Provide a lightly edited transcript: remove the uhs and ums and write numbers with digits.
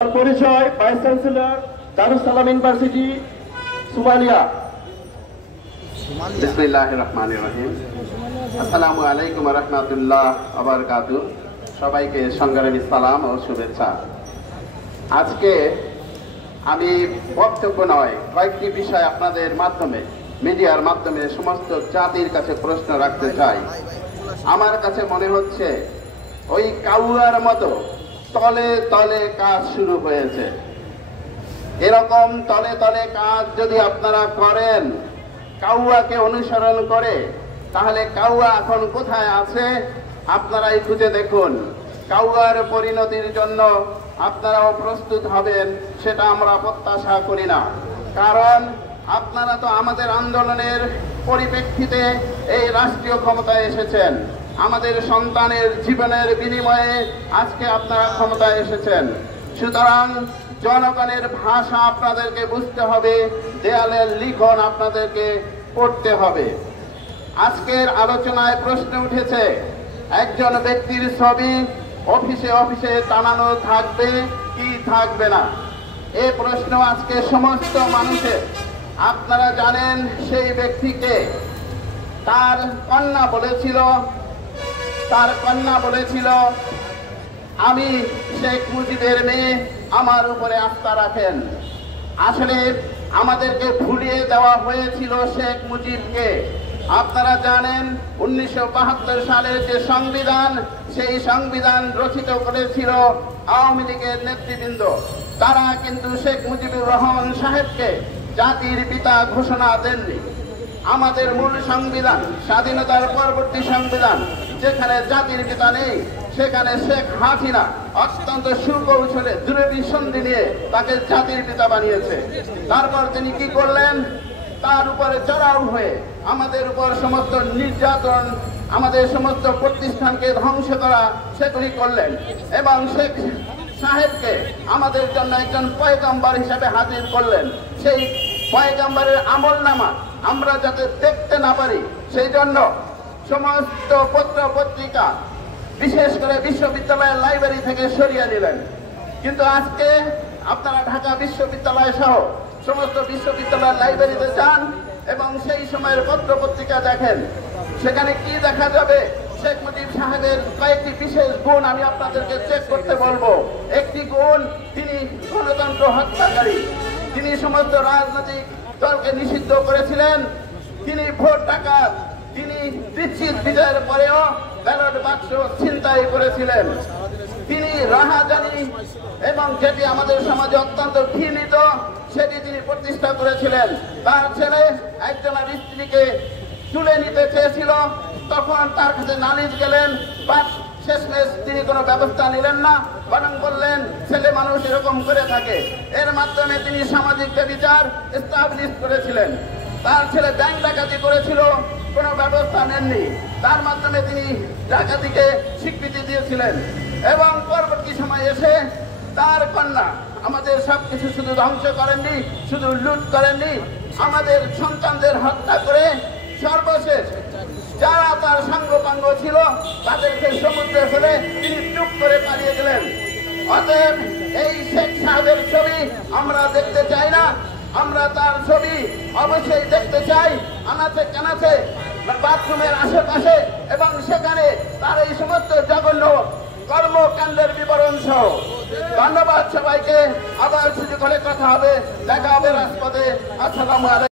পরিচয় vice chancellor Darus Salam university Somalia. বিসমিল্লাহির রহমানির রহিম। আসসালামু আলাইকুম ওয়া রাহমাতুল্লাহ ওয়া বারাকাতুহু। সবাইকে সংগ্রামী সালাম ও শুভেচ্ছা। আজকে আমি বক্তব্য নয়, কয়েকটি বিষয় আপনাদের মাধ্যমে, মিডিয়ার মাধ্যমে সমস্ত জাতির কাছে প্রশ্ন রাখতে চাই। আমার কাছে মনে হচ্ছে ওই কাউয়ার মতো তলে তলে কাজ শুরু হয়েছে। এরকম তলে তলে কাজ যদি আপনারা করেন, কাউয়াকে অনুসরণ করে, তাহলে কাউয়া এখন কোথায় আছে আপনারাই খুঁজে দেখুন। কাউয়ার পরিণতির জন্য আপনারাও প্রস্তুত হবেন, সেটা আমরা প্রত্যাশা করি না। কারণ আপনারা তো আমাদের আন্দোলনের পরিপ্রেক্ষিতে এই রাষ্ট্রীয় ক্ষমতায় এসেছেন, আমাদের সন্তানের জীবনের বিনিময়ে আজকে আপনারা ক্ষমতায় এসেছেন। সুতরাং জনগণের ভাষা আপনাদেরকে বুঝতে হবে, দেয়ালের লিখন আপনাদেরকে পড়তে হবে। আজকের আলোচনায় প্রশ্ন উঠেছে, একজন ব্যক্তির ছবি অফিসে অফিসে টানানো থাকবে কি থাকবে না। এই প্রশ্ন আজকে সমস্ত মানুষের। আপনারা জানেন সেই ব্যক্তিকে। তার কন্যা বলেছিল আমি শেখ মুজিবের মেয়ে, আমার উপরে আস্থা রাখেন। আসলে আমাদেরকে ভুলিয়ে দেওয়া হয়েছিল শেখ মুজিবকে। আপনারা জানেন 1972 সালের যে সংবিধান, সেই সংবিধান রচিত করেছিল আওয়ামী লীগের নেতৃবৃন্দ। তারা কিন্তু শেখ মুজিবুর রহমান সাহেবকে জাতির পিতা ঘোষণা দেননি। আমাদের মূল সংবিধান, স্বাধীনতার পরবর্তী সংবিধান, যেখানে জাতির পিতা নেই, সেখানে শেখ হাসিনা অত্যন্ত সুকৌশলে দূরভিসন্ধি নিয়ে তাকে জাতির পিতা বানিয়েছে। তারপর তিনি কি করলেন? তার উপরে চড়াও হয়ে আমাদের উপর সমস্ত নির্যাতন, আমাদের সমস্ত প্রতিষ্ঠানকে ধ্বংস করা, সেগুলি করলেন। এবং শেখ সাহেবকে আমাদের জন্য একজন পয়গম্বর হিসাবে হাজির করলেন। সেই পয়গম্বরের আমলনামা আমরা যাতে দেখতে না পারি, সেই জন্য সমস্ত পত্র পত্রিকা, বিশেষ করে বিশ্ববিদ্যালয়ের লাইব্রেরি থেকে সরিয়ে নিলেন। কিন্তু আজকে আপনারা ঢাকা বিশ্ববিদ্যালয় সহ সমস্ত বিশ্ববিদ্যালয়ের লাইব্রেরিতে যান এবং সেই সময়ের পত্র পত্রিকা দেখেন, সেখানে কি দেখা যাবে? শেখ মুজিব সাহেবের কয়েকটি বিশেষ গুণ আমি আপনাদেরকে চেক করতে বলবো। একটি গুণ, তিনি গণতন্ত্র হত্যাকারী, তিনি সমস্ত রাজনৈতিক দলকে নিষিদ্ধ করেছিলেন, তিনি ভোট ডাকাত, তিনি নিশ্চিত বিজয়ের পরেও ব্যালট বাক্স ছিনতাই করেছিলেন, তিনি রাহাজানি এবং যেটি আমাদের সমাজে অত্যন্ত ঘৃণিত সেটি তিনি প্রতিষ্ঠা করেছিলেন। তার ছেলে একজনের স্ত্রীকে তুলে নিতে চেয়েছিল, তখন তার কাছে নালিশ গেলেন, বা শেষমেশ তিনি কোনো ব্যবস্থা নিলেন না, বরং বললেন ছেলে মানুষ এরকম করে থাকে। এর মাধ্যমে তিনি সামাজিক বিচার এস্টাবলিশ করেছিলেন। তার ছেলে ব্যাংক ডাকাতি করেছিল, কোনো ব্যবস্থা নেননি, তার মাধ্যমে তিনি ডাকাতিকে স্বীকৃতি দিয়েছিলেন। এবং পরবর্তী সময় এসে তার কন্যা আমাদের সবকিছু শুধু ধ্বংস করেননি, শুধু লুট করেননি, আমাদের সন্তানদের হত্যা করে সর্বশেষ যারা তার সাঙ্গপাঙ্গ ছিল তাদেরকে সমুদ্রে ফেলে তিনি চুপ করে পালিয়ে গেলেন। অতএব এই শেখ সাহেবের ছবি আমরা দেখতে চাই না, আমরা তার ছবি অবশ্যই দেখতে চাই আনাচে কানাচে, বাথরুমের আশেপাশে, এবং সেখানে তার এই সমস্ত জঘন্য কর্মকাণ্ডের বিবরণ সহ। ধন্যবাদ সবাইকে। আবার সুযোগ হলে কথা হবে, দেখা হবে রাজপথে। আসসালামু আলাইকুম।